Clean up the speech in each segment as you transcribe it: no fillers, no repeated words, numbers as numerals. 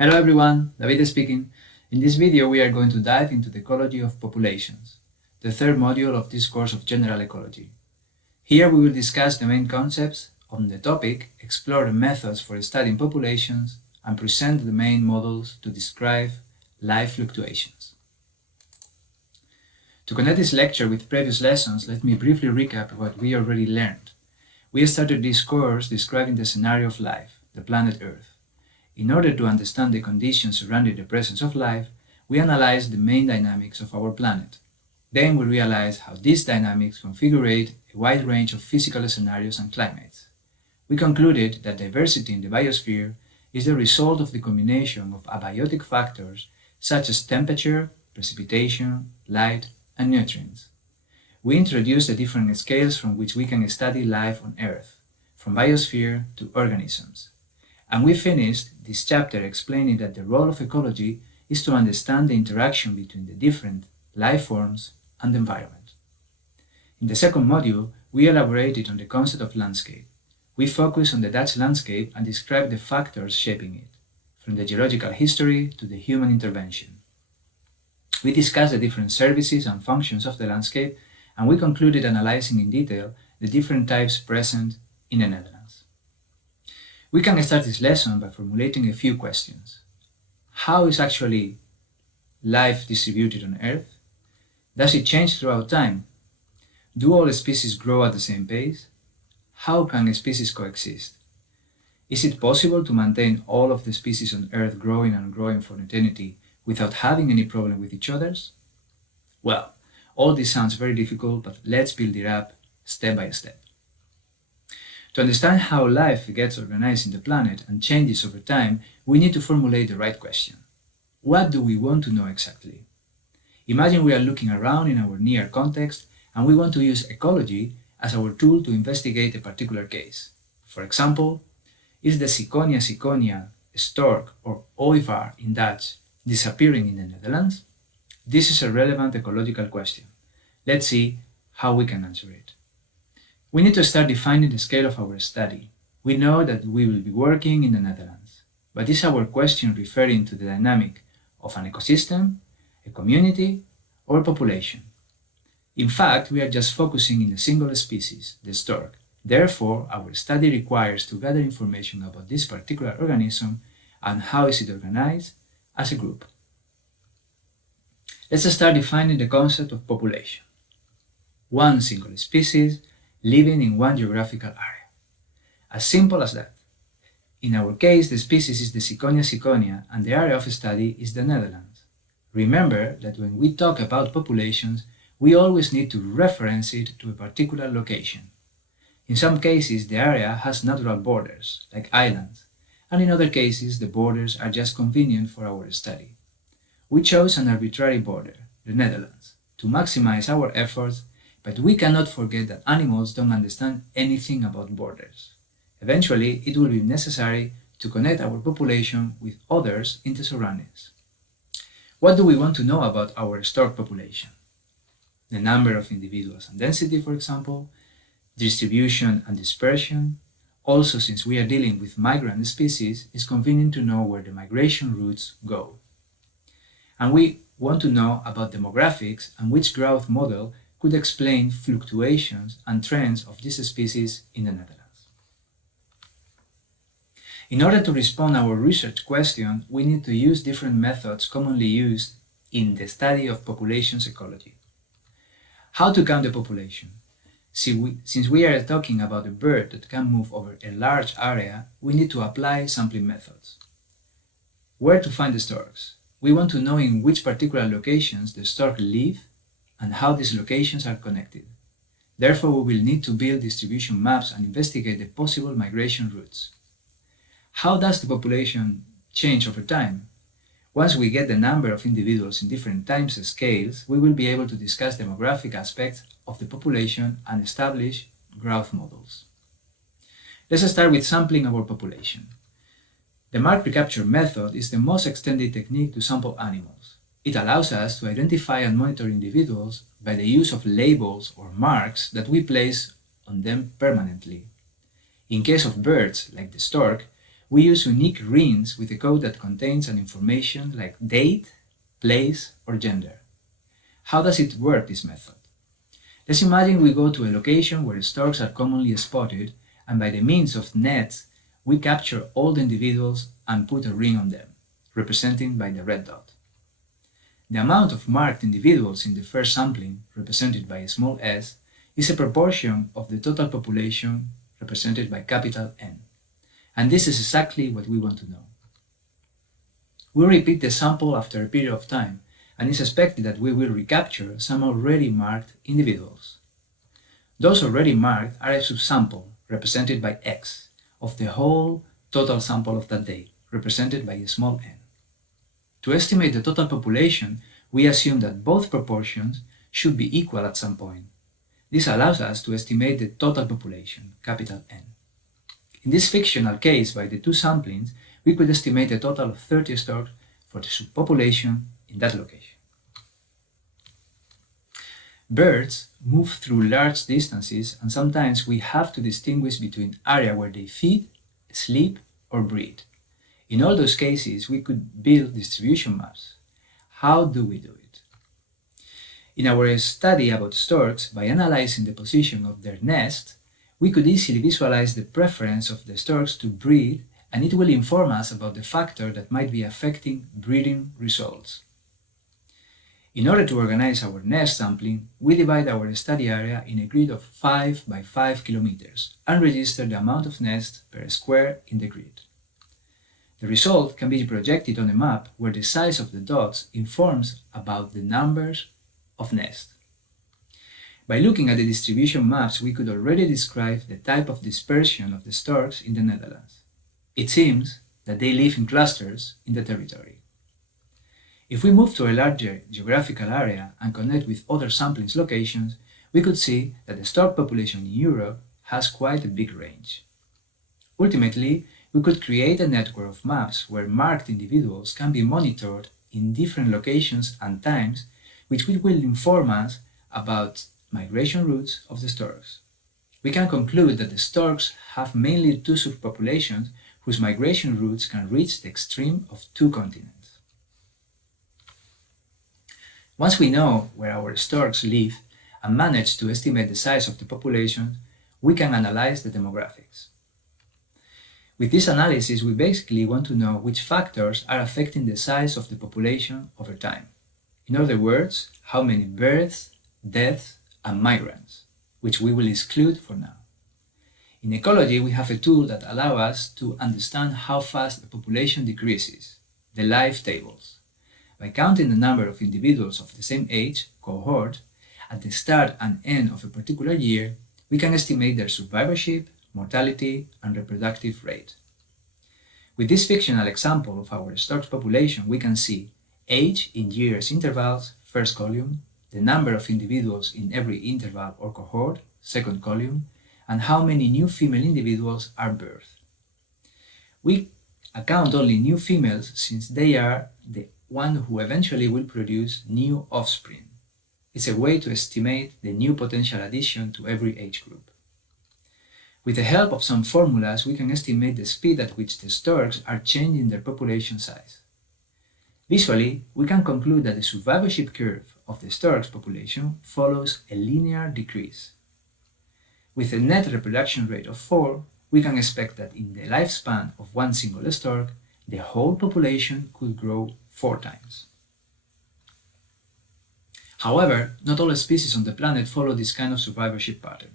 Hello everyone, David speaking. In this video we are going to dive into the ecology of populations, the third module of this course of general ecology. Here we will discuss the main concepts on the topic, explore the methods for studying populations, and present the main models to describe life fluctuations. To connect this lecture with previous lessons, let me briefly recap what we already learned. We started this course describing the scenario of life, the planet Earth. In order to understand the conditions surrounding the presence of life, we analyzed the main dynamics of our planet. Then we realized how these dynamics configure a wide range of physical scenarios and climates. We concluded that diversity in the biosphere is the result of the combination of abiotic factors such as temperature, precipitation, light, and nutrients. We introduced the different scales from which we can study life on Earth, from biosphere to organisms. And we finished this chapter explaining that the role of ecology is to understand the interaction between the different life forms and the environment. In the second module, we elaborated on the concept of landscape. We focused on the Dutch landscape and described the factors shaping it, from the geological history to the human intervention. We discussed the different services and functions of the landscape, and we concluded analyzing in detail the different types present in the Netherlands. We can start this lesson by formulating a few questions. How is actually life distributed on Earth? Does it change throughout time? Do all species grow at the same pace? How can species coexist? Is it possible to maintain all of the species on Earth growing and growing for eternity without having any problem with each other? Well, all this sounds very difficult, but let's build it up step by step. To understand how life gets organized in the planet and changes over time, we need to formulate the right question. What do we want to know exactly? Imagine we are looking around in our near context and we want to use ecology as our tool to investigate a particular case. For example, is the ciconia stork or ooievaar in Dutch disappearing in the Netherlands? This is a relevant ecological question. Let's see how we can answer it. We need to start defining the scale of our study. We know that we will be working in the Netherlands, but is our question referring to the dynamic of an ecosystem, a community, or a population? In fact, we are just focusing on a single species, the stork. Therefore, our study requires to gather information about this particular organism and how is it organized as a group. Let's start defining the concept of population. One single species living in one geographical area. As simple as that. In our case, the species is the ciconia and the area of study is the Netherlands. Remember that when we talk about populations, we always need to reference it to a particular location. In some cases, the area has natural borders, like islands, and in other cases, the borders are just convenient for our study. We chose an arbitrary border, the Netherlands, to maximize our efforts, but we cannot forget that animals don't understand anything about borders. Eventually, it will be necessary to connect our population with others in the surroundings. What do we want to know about our stork population? The number of individuals and density, for example, distribution and dispersion. Also, since we are dealing with migrant species, it's convenient to know where the migration routes go. And we want to know about demographics and which growth model could explain fluctuations and trends of this species in the Netherlands. In order to respond our research question, we need to use different methods commonly used in the study of populations ecology. How to count the population? Since we are talking about a bird that can move over a large area, we need to apply sampling methods. Where to find the storks? We want to know in which particular locations the stork live and how these locations are connected. Therefore, we will need to build distribution maps and investigate the possible migration routes. How does the population change over time? Once we get the number of individuals in different time scales, we will be able to discuss demographic aspects of the population and establish growth models. Let's start with sampling our population. The mark recapture method is the most extended technique to sample animals. It allows us to identify and monitor individuals by the use of labels or marks that we place on them permanently. In case of birds, like the stork, We use unique rings with a code that contains an information like date, place, or gender. How does it work, this method? Let's imagine we go to a location where storks are commonly spotted, and by the means of nets, we capture all the individuals and put a ring on them, represented by the red dot. The amount of marked individuals in the first sampling, represented by a small s, is a proportion of the total population, represented by capital N. And this is exactly what we want to know. We repeat the sample after a period of time, and it's expected that we will recapture some already marked individuals. Those already marked are a subsample, represented by x, of the whole total sample of that day, represented by a small n. To estimate the total population, we assume that both proportions should be equal at some point. This allows us to estimate the total population, capital N. In this fictional case, by the two samplings, we could estimate a total of 30 storks for the subpopulation in that location. Birds move through large distances, and sometimes we have to distinguish between area where they feed, sleep, or breed. In all those cases, we could build distribution maps. How do we do it? In our study about storks, by analyzing the position of their nest, we could easily visualize the preference of the storks to breed, and it will inform us about the factor that might be affecting breeding results. In order to organize our nest sampling, we divide our study area in a grid of 5 by 5 kilometers and register the amount of nests per square in the grid. The result can be projected on a map where the size of the dots informs about the numbers of nests. By looking at the distribution maps, we could already describe the type of dispersion of the storks in the Netherlands. It seems that they live in clusters in the territory. If we move to a larger geographical area and connect with other sampling locations, we could see that the stork population in Europe has quite a big range. Ultimately, we could create a network of maps where marked individuals can be monitored in different locations and times, which will inform us about migration routes of the storks. We can conclude that the storks have mainly two subpopulations whose migration routes can reach the extreme of 2 continents. Once we know where our storks live and manage to estimate the size of the population, we can analyze the demographics. With this analysis, we basically want to know which factors are affecting the size of the population over time. In other words, how many births, deaths, and migrants, which we will exclude for now. In ecology, we have a tool that allows us to understand how fast a population decreases, the life tables. By counting the number of individuals of the same age, cohort, at the start and end of a particular year, we can estimate their survivorship, mortality, and reproductive rate. With this fictional example of our storks population, we can see age in years intervals, first column, the number of individuals in every interval or cohort, second column, and how many new female individuals are birthed. We account only new females since they are the one who eventually will produce new offspring. It's a way to estimate the new potential addition to every age group. With the help of some formulas, we can estimate the speed at which the storks are changing their population size. Visually, we can conclude that the survivorship curve of the storks population follows a linear decrease. With a net reproduction rate of 4, we can expect that in the lifespan of one single stork, the whole population could grow 4 times. However, not all species on the planet follow this kind of survivorship pattern.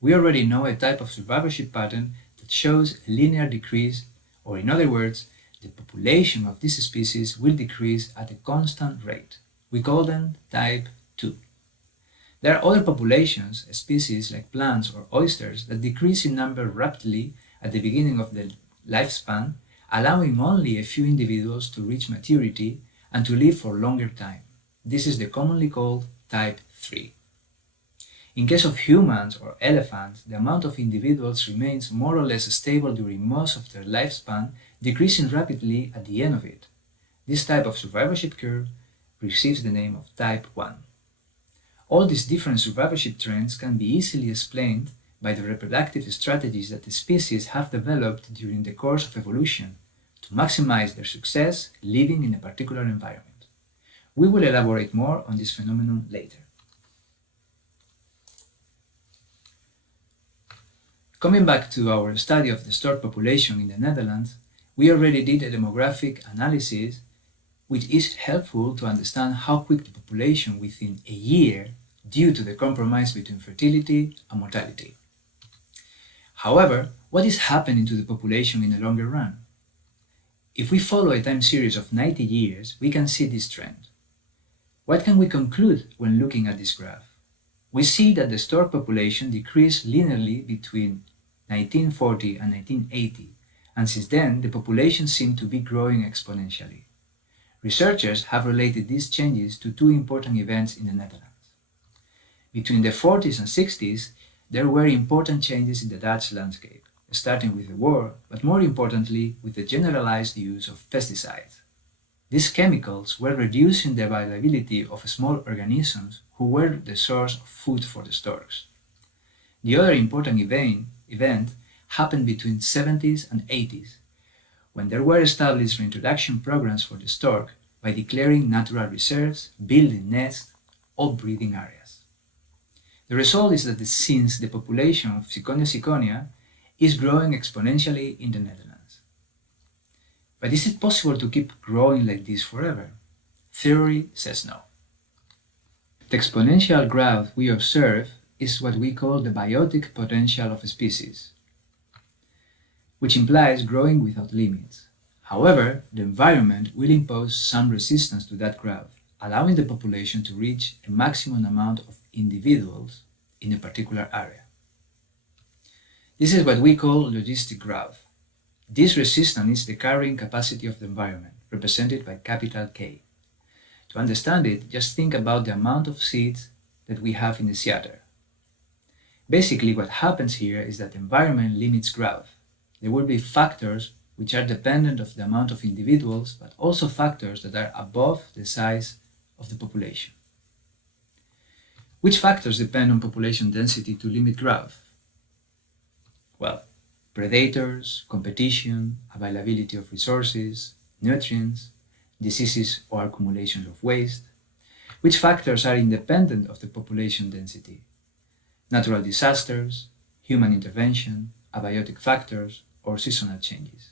We already know a type of survivorship pattern that shows a linear decrease, or in other words, the population of this species will decrease at a constant rate. We call them type 2. There are other populations, species like plants or oysters, that decrease in number rapidly at the beginning of the lifespan, allowing only a few individuals to reach maturity and to live for longer time. This is the commonly called type 3. In case of humans or elephants, the amount of individuals remains more or less stable during most of their lifespan, decreasing rapidly at the end of it. This type of survivorship curve receives the name of type 1. All these different survivorship trends can be easily explained by the reproductive strategies that the species have developed during the course of evolution to maximize their success living in a particular environment. We will elaborate more on this phenomenon later. Coming back to our study of the stork population in the Netherlands, we already did a demographic analysis which is helpful to understand how quick the population within a year due to the compromise between fertility and mortality. However, what is happening to the population in the longer run? If we follow a time series of 90 years, we can see this trend. What can we conclude when looking at this graph? We see that the stork population decreased linearly between 1940 and 1980, and since then the population seemed to be growing exponentially. Researchers have related these changes to two important events in the Netherlands. Between the 40s and 60s, there were important changes in the Dutch landscape, starting with the war, but more importantly with the generalized use of pesticides. These chemicals were reducing the availability of small organisms who were the source of food for the storks. The other important event happened between 70s and 80s, when there were established reintroduction programs for the stork by declaring natural reserves, building nests, or breeding areas. The result is that since the population of Ciconia ciconia is growing exponentially in the Netherlands. But is it possible to keep growing like this forever? Theory says no. The exponential growth we observe is what we call the biotic potential of a species, which implies growing without limits. However, the environment will impose some resistance to that growth, allowing the population to reach a maximum amount of individuals in a particular area. This is what we call logistic growth. This resistance is the carrying capacity of the environment, represented by capital K. To understand it, just think about the amount of seeds that we have in the seeder. Basically, what happens here is that the environment limits growth. There will be factors which are dependent of the amount of individuals, but also factors that are above the size of the population. Which factors depend on population density to limit growth? Well, predators, competition, availability of resources, nutrients, diseases or accumulations of waste. Which factors are independent of the population density? Natural disasters, human intervention, abiotic factors, or seasonal changes.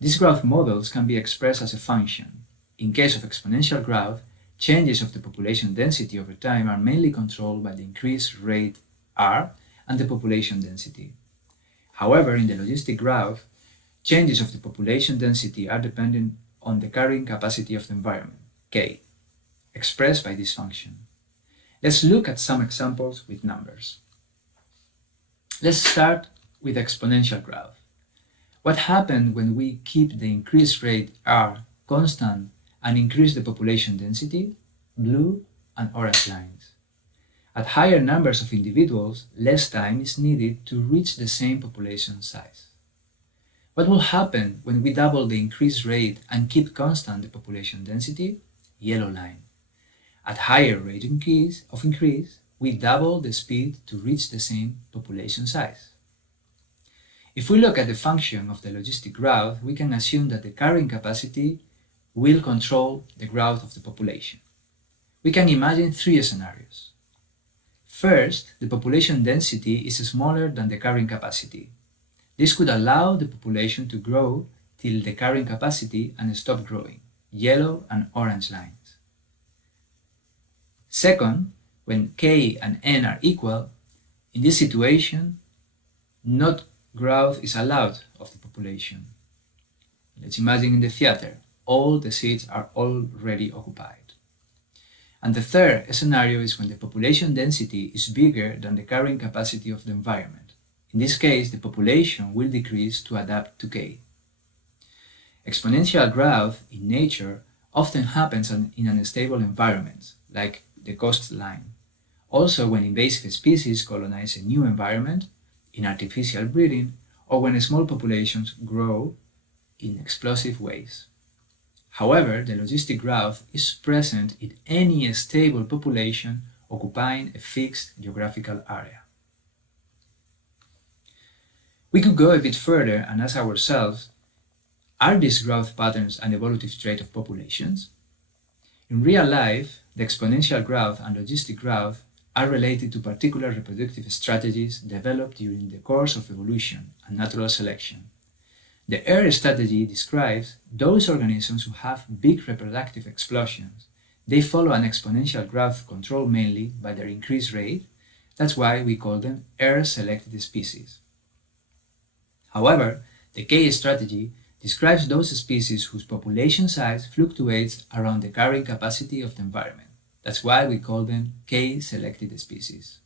These growth models can be expressed as a function. In case of exponential growth, changes of the population density over time are mainly controlled by the increased rate R and the population density. However, in the logistic growth, changes of the population density are dependent on the carrying capacity of the environment, K, expressed by this function. Let's look at some examples with numbers. Let's start with exponential growth. What happens when we keep the increase rate R constant and increase the population density? Blue and orange lines. At higher numbers of individuals, less time is needed to reach the same population size. What will happen when we double the increase rate and keep constant the population density? Yellow line. At higher rate of increase, we double the speed to reach the same population size. If we look at the function of the logistic growth, we can assume that the carrying capacity will control the growth of the population. We can imagine three scenarios. First, the population density is smaller than the carrying capacity. This could allow the population to grow till the carrying capacity and stop growing, yellow and orange lines. Second, when K and N are equal, in this situation, not growth is allowed of the population. Let's imagine in the theater, all the seats are already occupied. And the third scenario is when the population density is bigger than the carrying capacity of the environment. In this case, the population will decrease to adapt to K. Exponential growth in nature often happens in unstable environments, like the coastline. Also, when invasive species colonize a new environment, in artificial breeding, or when small populations grow in explosive ways. However, the logistic growth is present in any stable population occupying a fixed geographical area. We could go a bit further and ask ourselves, are these growth patterns an evolutive trait of populations? In real life, the exponential growth and logistic growth are related to particular reproductive strategies developed during the course of evolution and natural selection. The air strategy describes those organisms who have big reproductive explosions. They follow an exponential growth controlled mainly by their increased rate. That's why we call them air-selected species. However, the K strategy describes those species whose population size fluctuates around the carrying capacity of the environment. That's why we call them K-selected species.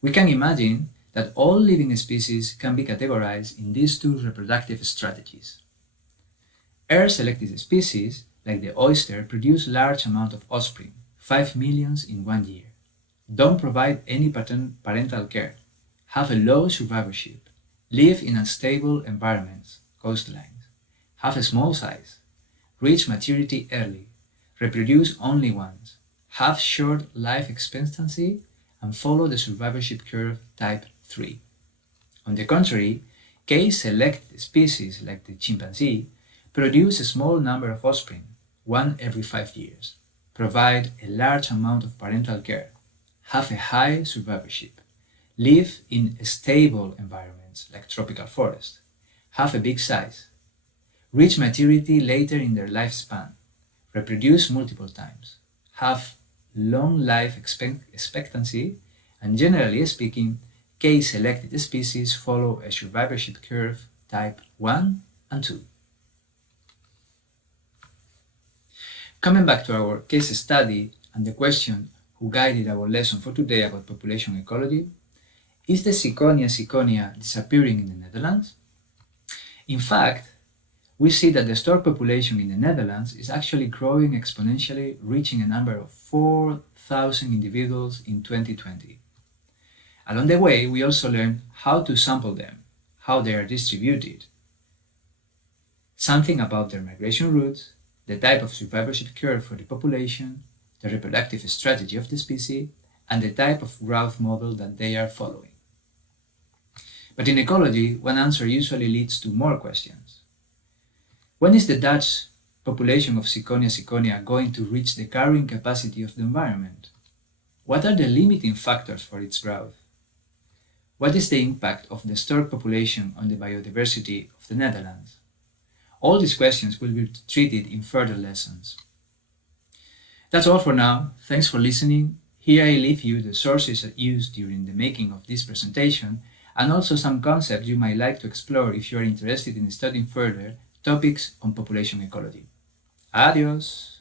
We can imagine that all living species can be categorized in these two reproductive strategies. Air-selected species, like the oyster, produce large amount of offspring, 5 million in 1 year, don't provide any parental care, have a low survivorship, live in unstable environments, coastlines, have a small size, reach maturity early, reproduce only once, have short life expectancy, and follow the survivorship curve type 3. On the contrary, K-selected species like the chimpanzee produce a small number of offspring, 1 every 5 years, provide a large amount of parental care, have a high survivorship, live in stable environments like tropical forest, have a big size, reach maturity later in their lifespan, reproduce multiple times, have long life expectancy, and generally speaking, K-selected species follow a survivorship curve type 1 and 2. Coming back to our case study and the question who guided our lesson for today about population ecology, is the Ciconia disappearing in the Netherlands? In fact, we see that the stork population in the Netherlands is actually growing exponentially, reaching a number of 4,000 individuals in 2020. Along the way, we also learned how to sample them, how they are distributed, something about their migration routes, the type of survivorship curve for the population, the reproductive strategy of the species, and the type of growth model that they are following. But in ecology, one answer usually leads to more questions. When is the Dutch population of Ciconia going to reach the carrying capacity of the environment? What are the limiting factors for its growth? What is the impact of the stork population on the biodiversity of the Netherlands? All these questions will be treated in further lessons. That's all for now. Thanks for listening. Here I leave you the sources used during the making of this presentation and also some concepts you might like to explore if you are interested in studying further topics on population ecology. Adios!